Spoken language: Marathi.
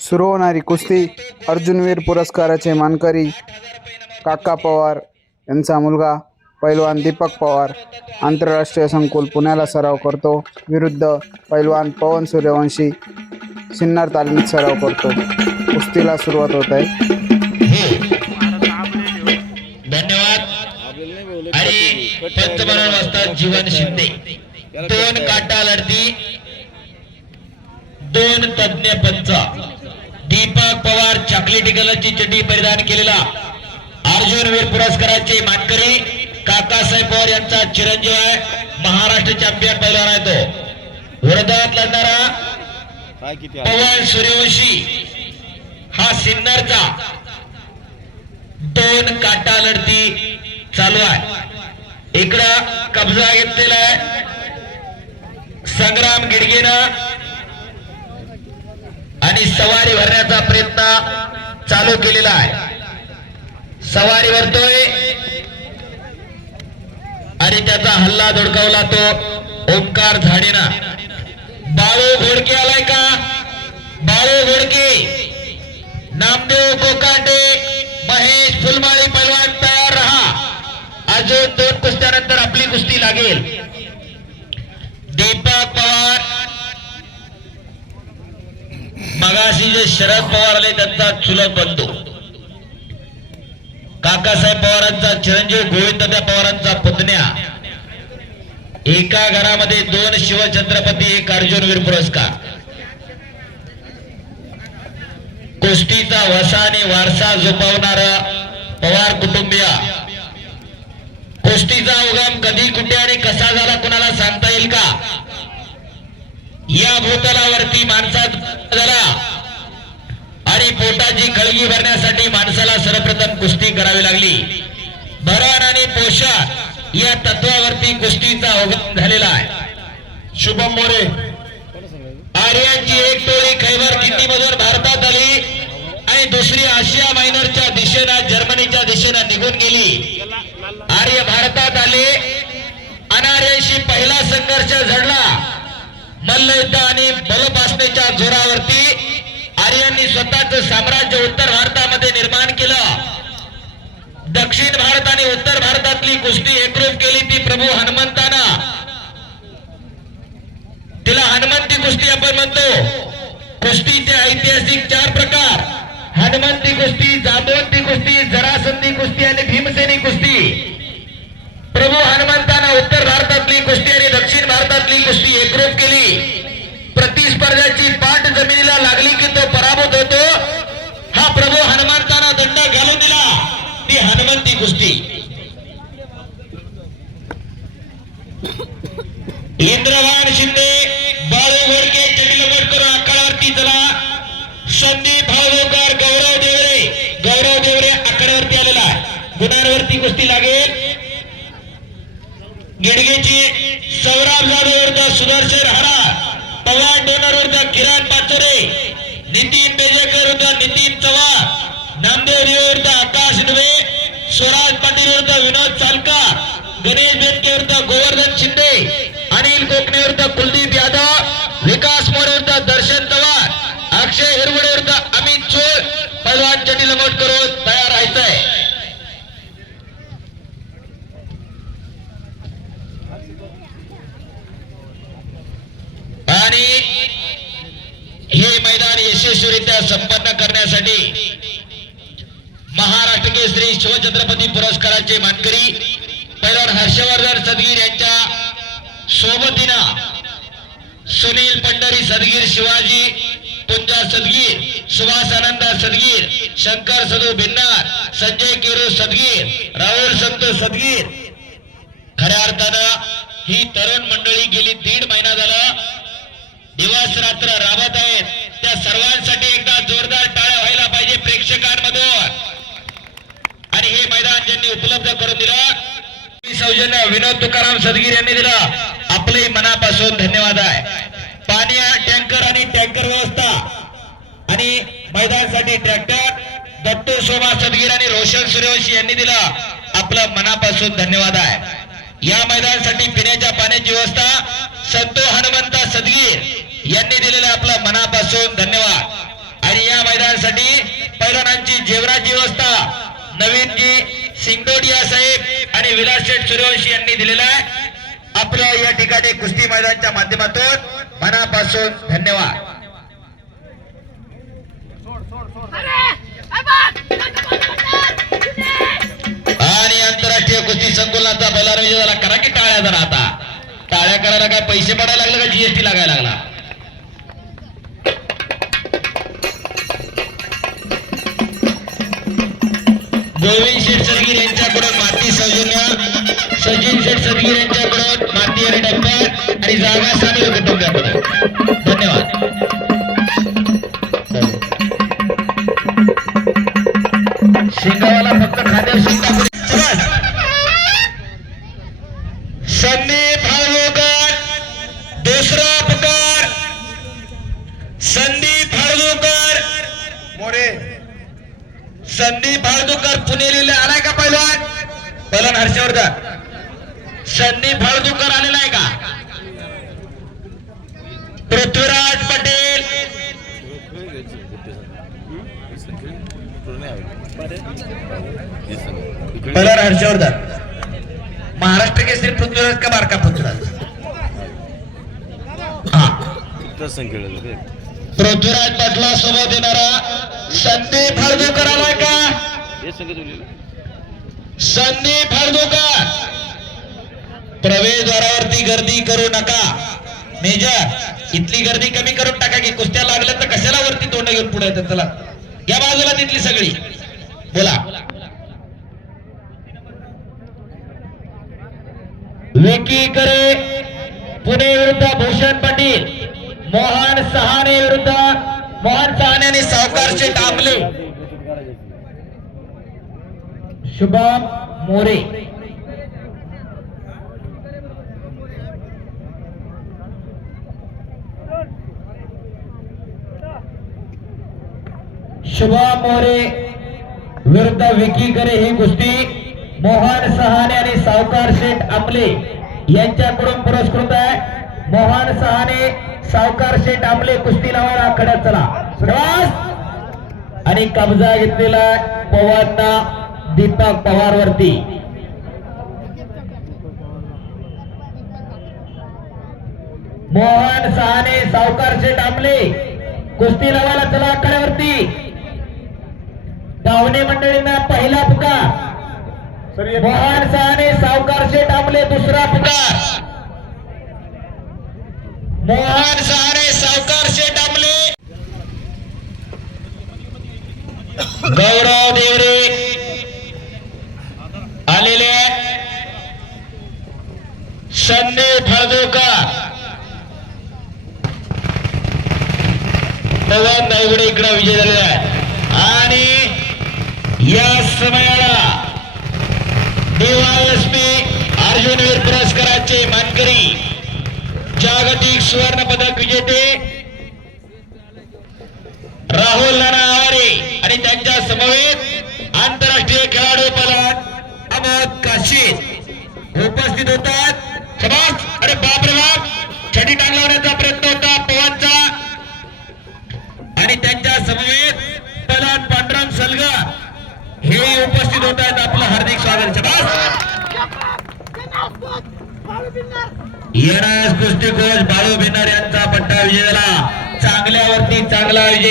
सुरू होणारी कुस्ती अर्जुनवीर पुरस्काराचे मानकरी काका पवार यांचा मुलगा पैलवान दीपक पवार आंतरराष्ट्रीय संकुल पुण्याला सराव करतो. विरुद्ध पैलवान पवन सूर्यवंशी सिन्नर तालमीत सराव करतो. कुस्तीला सुरुवात होत आहे. पंतप्रधान जीवन शिंदे. दोन काटा लढती दोन तज्ञ पंचा दीपक पवार चॉकलेटी कलरची चड्डी परिधान केलेला अर्जुन वीर पुरस्काराचे मानकरी काकासाहेब पवार यांचा चिरंजीव आहे. महाराष्ट्र चॅम्पियन पहिला आहे तो. वर्धात लढणारा पवन सूर्यवंशी हा सिन्नरचा दोन काटा लढती चालू आहे. इकडं कब्जा घेतलेला आहे. संग्राम गिडगेनं आणि सवारी भरण्याचा प्रयत्न चालू केलेला आहे. सवारी भरतोय. आणि त्याचा हल्ला धुडकावला तो ओंकार झाडेना. बाळू घोडके आलाय का? बाळू घोडके. नामदेव कोकाटे महेश फुलमाळी पैलवान तयार राहा. अजून दोन कुस्त्यानंतर आपली कुस्ती लागेल. दीपक पवार मगाशी जे शरद पवार आले त्यांचा चुलत बनतो काकासाहेब पवारांचा चिरंजीव गोविंदत्या पवारांचा पुतण्या. एका घरामध्ये दोन शिवछत्रपती एक अर्जुनवीर पुरस्कार. कुस्तीचा वसा आणि वारसा जोपावणारा पवार कुटुंबीय. कुस्तीचा उगम कधी कुठे आणि कसा झाला कुणाला सांगता येईल का? या भूतलावरती माणसात झाला आणि पोटाची खळगी भरण्यासाठी माणसाला सर्वप्रथम कुस्ती करावी लागली. भरण आणि पोषण या तत्वावरती कुस्तीचा अवगम झालेला आहे. शुभम मोरे. आर्यांची एक टोळी खैबर किल्लीमधून भारतात आली आणि दुसरी आशिया मायनरच्या दिशेनं जर्मनीच्या दिशेनं निघून गेली. आर्य भारतात आले. अनार्यांशी पहिला संघर्ष झडला मल्लयुद्ध आणि बलपासनेच्या जोरावरती आर्यांनी स्वतःच साम्राज्य उत्तर भारतामध्ये निर्माण केलं. दक्षिण भारत आणि उत्तर भारतातली कुस्ती एकरूप केली ती प्रभू हनुमंताना. तिला हनुमंती कुस्ती आपण म्हणतो. कुस्तीचे ऐतिहासिक चार प्रकार. हनुमंती कुस्ती जांबवंती कुस्ती जरासंधी कुस्ती आणि भीमसेनी कुस्ती प्रभू हनुमंतानं उत्तर भारतातली कुस्ती आणि दक्षिण भारतातली कुस्ती एकरूप केली प्रतिस्पर्ध्याची पाठ जमिनीला लागली की तो पराभूत होतो हा प्रभू हनुमंतानं दंड घालून दिला ती हनुमंती कुस्ती इंद्रवान शिंदे बाळू घोडके जटील करून आखाड्यावरती चला. संदीप भावकर गौरव देवरे गौरव देवरे आकड्यावरती आलेला आहे. गुणांवरती कुस्ती लागेल. गिडगेची सौरभ जाधव विरुद्ध सुदर्शन हरा पवार डोनर विरुद्ध किरण पाचरे नितीन बेजेकर विरुद्ध नितीन चव्हाण नामदेव विरुद्ध आकाश दुबे स्वराज पाटील विरुद्ध विनोद चालका गणेश बेटके विरुद्ध गोवर्धन शिंदे अनिल कोकणे विरुद्ध कुलदीप यादव विकास मोरे विरुद्ध दर्शन चव्हाण अक्षय हिरवडे विरुद्ध अमित चोर पैलवान चटी लंगोट करून तयार राहायचंय. आणि हे मैदान यशस्वीरित्या संपन्न करण्यासाठी महाराष्ट्र केसरी शिवछत्रपती पुरस्काराचे मानकरी पैलवान हर्षवर्धन सदगीर यांच्या सोबतीनं सुनील पंढरी सदगीर शिवाजी पुंजा सदगीर सुभाष आनंद सदगीर शंकर सदू भिन्नार संजय केरू सदगीर राहुल संतोष सदगीर. खऱ्या अर्थानं ही तरुण मंडळी गेली दीड महिना झाला. दिवस रात्र राबत आहेत. त्या सर्वांसाठी एकदा जोरदार टाळ्या व्हायला पाहिजे प्रेक्षकांमधून आणि हे मैदान ज्यांनी उपलब्ध करून दिला. सौजन्य विनोद तुकाराम सदगीर यांनी दिला. आपले मनापासून धन्यवाद आहे. पाणी टँकर आणि टँकर व्यवस्था. आणि मैदानासाठी ट्रॅक्टर दत्तू सोमा सदगीर आणि रोशन सूर्यवंशी यांनी दिला. आपलं मनापासून धन्यवाद आहे. या मैदानासाठी पिण्याच्या पाण्याची व्यवस्था संतो हनुमंत सदगीर यांनी दिलेला आपला मनापासून धन्यवाद. आणि या पैलवानांसाठी पैलवानांची जेवणाची व्यवस्था नवीन जी सिंगोडिया साहेब आणि विलास शेठ सूर्यवंशी यांनी दिलेला आहे. आपल्या या ठिकाणी कुस्ती मैदानच्या माध्यमातून मनापासून धन्यवाद. आणि आंतरराष्ट्रीय कुस्ती संकुलाचा बैलार विजय झाला करा की टाळ्या जरा आता. टाळ्या करायला काय पैसे पडायला लागले का? जीएसटी लागायला लागला? गोविंद शेठ सरगीर यांच्याकडून माती सौजन्य सचिन शेठ सरगीर यांच्याकडून माती आणि डब्बर आणि जागा सामील कुटुंबाकडून धन्यवाद. शेगावाला फक्त खाद्या शिंगा संदीप हळदूकर दुसरा पुकार. संदीप हळदूकर मोरे. संदीप पुणे लिहिले आलाय का पहिलवान पहिलवान हर्षवर्धन. संदीप हळदुकर आलेला आहे का? पृथ्वीराज पटेल. पहिलवान हर्षवर्धन. महाराष्ट्र केसरी पृथ्वीराज का बारका पृथ्वीराज? हा. पृथ्वीराज पाटला सोबत येणारा संदीप हळदूकर आलाय का संदीप हळदूकर प्रवेशद्वारावरती गर्दी करू नका. मेजर इथली गर्दी कमी करून टाका की कुस्त्या लागल्या तर कशाला वरती तोंड घेऊन पुढे येतात? चला. या बाजूला तिथली सगळी. बोला. विकी करे पुणे विरुद्ध भूषण पाटील. मोहन सहाने विरुद्ध मोहन सहाने आणि सावकारचे टांबले शुभम मोरे. शुभम मोरे विरुद्ध विकी करे ही कुस्ती. मोहन सहाने आणि सावकार शेठ आपले यांच्याकडून पुरस्कृत आहे. मोहन सहाने सावकार शेठ आमले कुस्ती लावायला आखाड्यात चला. आणि कब्जा घेतलेला पवारना दीपक पवार वरती. मोहन सहाने सावकार शेठ आमले कुस्ती लावायला चला आखाड्यावरती पाहुणे मंडळींना पहिला पुकार. मोहन सहाने सावकार शेठ आमले दुसरा पुकार. मोहन सहाने सावकार शेठ आमले. गौरव देवरे आलेले आहेत. संदीप हळदूकर पवन दायगुडे इकडे विजय झालेला आहे. आणि या समयाला डीवायएसपी अर्जुनवीर पुरस्काराचे मानकरी जागतिक सुवर्ण पदक विजेते राहुल नाना आवारे आणि त्यांच्या समवेत आंतरराष्ट्रीय खेळाडू पलाट अमोद काशीद उपस्थित होतात. समाज अरे बाप रे बाप छडी टांगलावण्याचा प्रयत्न होता पवनचा आणि त्यांच्या समवेत पलाट पांडुरंग सलगर हे उपस्थित होत आहेत आपलं हार्दिक स्वागत शबास येणाऱ्या कुस्ती कोच बाळू भिन्नर यांचा पट्टा विजय झाला चांगल्यावरती चांगला विजय.